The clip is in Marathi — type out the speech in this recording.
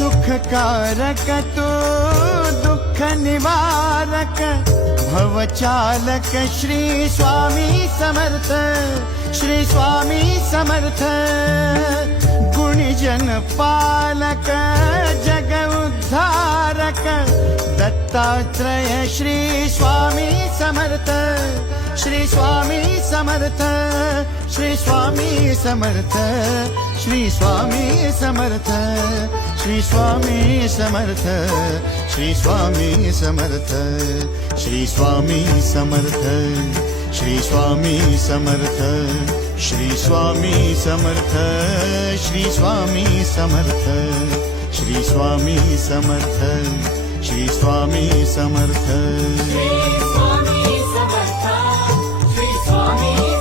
सुखकारक तू दुःख निवारक भवचालक श्री स्वामी समर्थ श्री स्वामी समर्थ गुणीजन पालक जग उद्धारक दत्तात्रय श्री स्वामी समर्थ श्री स्वामी समर्थ श्री स्वामी समर्थ श्री स्वामी समर्थ श्री स्वामी समर्थ श्री स्वामी समर्थ श्री स्वामी समर्थ श्री स्वामी समर्थ श्री स्वामी समर्थ श्री स्वामी समर्थ श्री स्वामी समर्थ श्री स्वामी समर्थ श्री स्वामी समर्थ श्री स्वामी